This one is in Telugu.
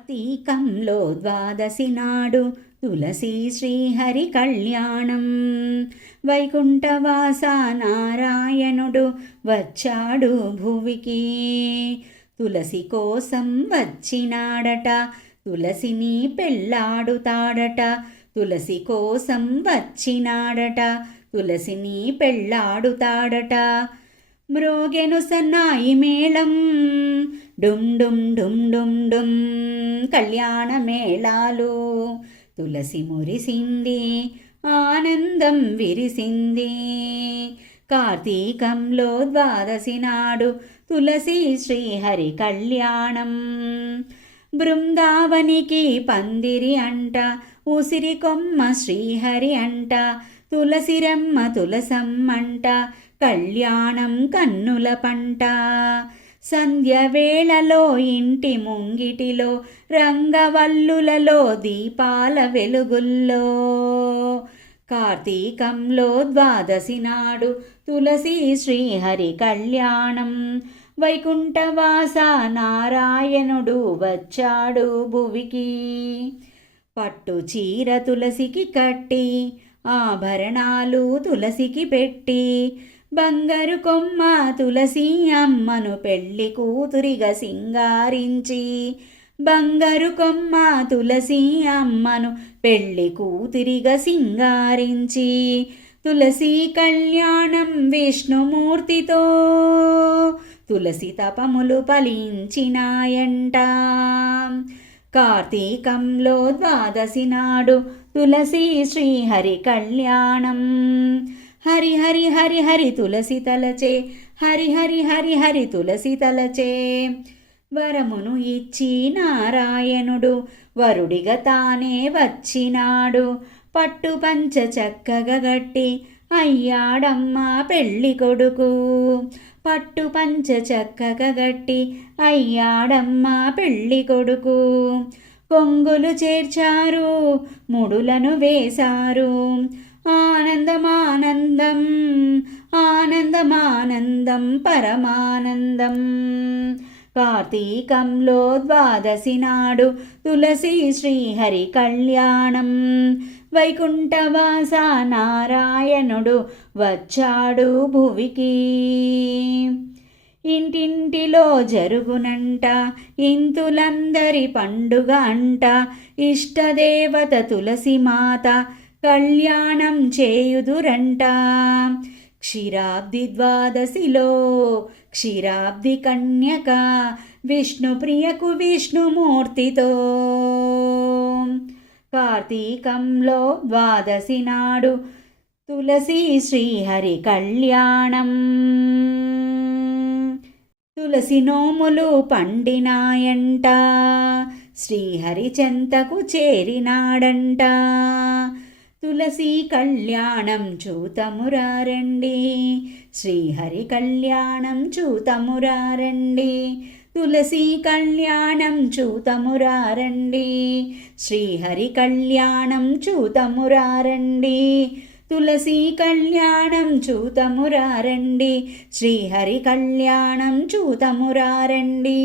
కార్తీకంలో ద్వాదశి నాడు తులసి శ్రీహరి కళ్యాణం. వైకుంఠవాస నారాయణుడు వచ్చాడు భువికి. తులసి కోసం వచ్చినాడట తులసిని పెళ్ళాడుతాడట తులసి కోసం వచ్చినాడట తులసిని పెళ్ళాడుతాడట. మ్రోగెను సన్నాయి మేళం. డుమ్ డుమ్ డుమ్ డుమ్ డుమ్ కళ్యాణ మేళాలు. తులసి మురిసింది ఆనందం విరిసింది. కార్తీకంలో ద్వాదశి నాడు తులసి శ్రీహరి కళ్యాణం. బృందావనికి పందిరి అంట ఉసిరి కొమ్మ శ్రీహరి అంట తులసిరమ్మ తులసమ్మంట కళ్యాణం కన్నుల పంట. సంధ్య వేళలో ఇంటి ముంగిటిలో రంగవల్లులలో దీపాల వెలుగుల్లో. కార్తీకంలో ద్వాదశి నాడు తులసి శ్రీహరి కళ్యాణం. వైకుంఠవాస నారాయణుడు వచ్చాడు భువికి. పట్టు చీర తులసికి కట్టి ఆభరణాలు తులసికి పెట్టి బంగారు కొమ్మ తులసి అమ్మను పెళ్ళి కూతురిగా సింగారించి బంగారు కొమ్మ తులసి అమ్మను పెళ్ళి కూతురిగా సింగారించి తులసి కళ్యాణం విష్ణుమూర్తితో తులసి తపములు ఫలించినాయంట. కార్తీకంలో ద్వాదశి నాడు తులసి శ్రీహరి కళ్యాణం. హరి హరి హరి హరి తులసి తలచే హరి హరి హరి హరి తులసి తలచే. వరమును ఇచ్చి నారాయణుడు వరుడిగా తానే వచ్చినాడు. పట్టు పంచ చక్కగా గట్టి అయ్యాడమ్మా పెళ్ళి కొడుకు పట్టు పంచ చక్కగా గట్టి అయ్యాడమ్మా పెళ్ళి కొడుకు. కొంగులు చేర్చారు ముడులను వేశారు. ఆనందమానందం ఆనందమానందం పరమానందం. కార్తీకంలో ద్వాదశి నాడు తులసి శ్రీహరి కళ్యాణం. వైకుంఠవాస నారాయణుడు వచ్చాడు భువికి. ఇంటింటిలో జరుగునంట ఇంతులందరి పండుగ అంట. ఇష్టదేవత తులసి మాత కళ్యాణం చేయుదురంట. క్షీరాబ్ది ద్వాదశిలో క్షీరాబ్ది కన్యక విష్ణుప్రియకు విష్ణుమూర్తితో కార్తీకంలో ద్వాదశి నాడు తులసి శ్రీహరి కళ్యాణం. తులసి నోములు పండినాయంట శ్రీహరి చెంతకు చేరినాడంట. తులసి కళ్యాణం చూతమురారండి శ్రీహరి కళ్యాణం చూతమురారండి. తులసీ కళ్యాణం చూతమురారండి. శ్రీహరి కళ్యాణం చూతమురారండి. తులసీ కళ్యాణం చూతమురారండి. శ్రీహరి కళ్యాణం చూతమురారండి.